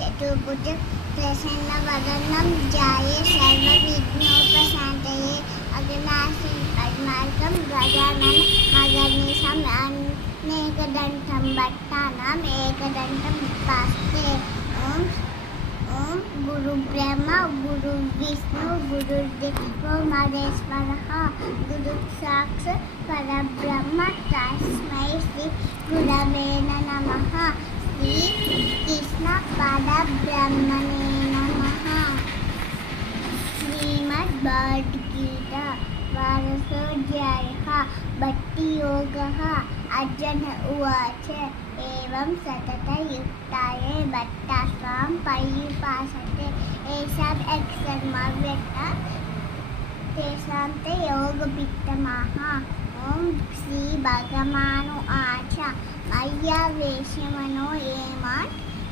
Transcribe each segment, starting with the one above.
చతుర్భుజ ప్రసన్న వదనం జాయే సర్వ విఘ్నోపశాంతయే అగనాశం పద్మార్గం గజానన మగర్నిశం అనేకదంతం భట్టానాం ఏకదంతం ఉపాస్తే. ఓం ఓం గురు బ్రహ్మ గురు విష్ణు గురుదేవో మహేశ్వర. గురు సాక్ష పరబ్రహ్మ తస్మై శ్రీ గురవే నమ. పరబ్రహ్మణే నమ శ్రీమద్ భగవద్గీత వారసోధ్యాయ భక్తి యోగ అర్జున ఉవాచ ఏం సతతయుక్తాయ భట్టాస్వాం పయ్యుపాసతే ఏషాం ఎక్సర్మవ్యక్త తేషాం తే యోగపిత్తమాహ ఓం శ్రీ భగవాను ఆచ మయ్యా వేషమనో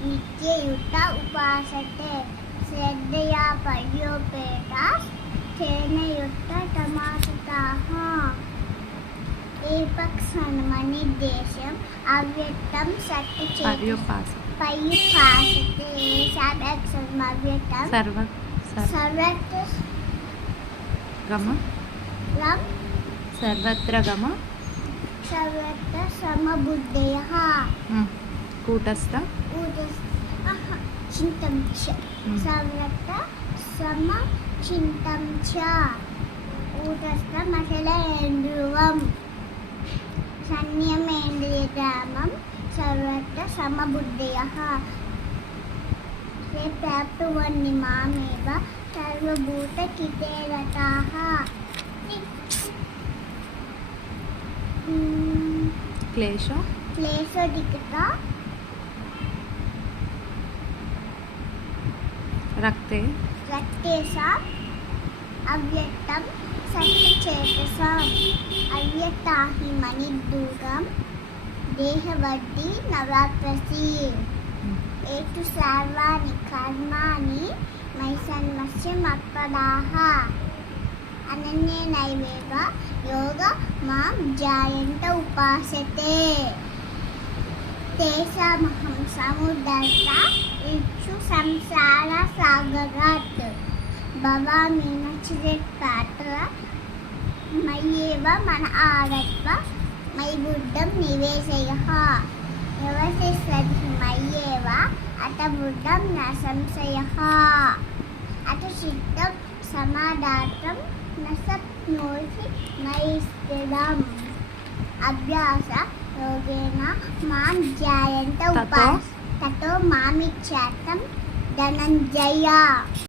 నిత్యయుత ఉపాసతే శ్రద్ధయా పర్యోపేత తేనయుక్త టమాటాహ ఏపక్షణమని దేశం అవ్యక్తం పర్యోపాస. పయ్యుపాసతే ఏషాం ఎక్సర్మవ్యక్తం సర్వ సర్- సర్వత్ర గమ. రం సర్వత్ర గమ. సర్వత్ర సమబుద్ధయ. కూటస్థ చింతం చ సవ్రత సమ చింతం చ కూటస్థ మసలేంద్రువం సన్యమేంద్రియగ్రామం సర్వత్ర సమబుద్ధయ తే ప్రాప్తువన్ని మామేవ సర్వభూత కితే రతాః క్లేశ క్లేశ దిక్త రక్తే. రక్తేషాం అవ్యక్తం సత్యచేతసాం. అవ్యక్తాహి మణిదూగం దేహవర్తి నవాప్రసి ఏటు సర్వాణి కర్మాణి మై సన్మస్య మత్పదాహ అనన్యేనైవేవ యోగ మాం జాయంత ఉపాసతే. తేషామహం సముదర్త ఇక్షు సంసార సాగరాత్ భవా మీనచిరెట్ పాత్ర మయ్యేవ మన ఆగత్వ మై బుడ్డం నివేశయ వ్యవశిష్యతి మయ్యేవ? అత బుద్ధం న సంశయ అత చిత్తం సమాధాతం న మై స్థిరం అభ్యాస యోగేన మాం జాయంత ఉపా తతో మామిచ్చాతం ధనంజయ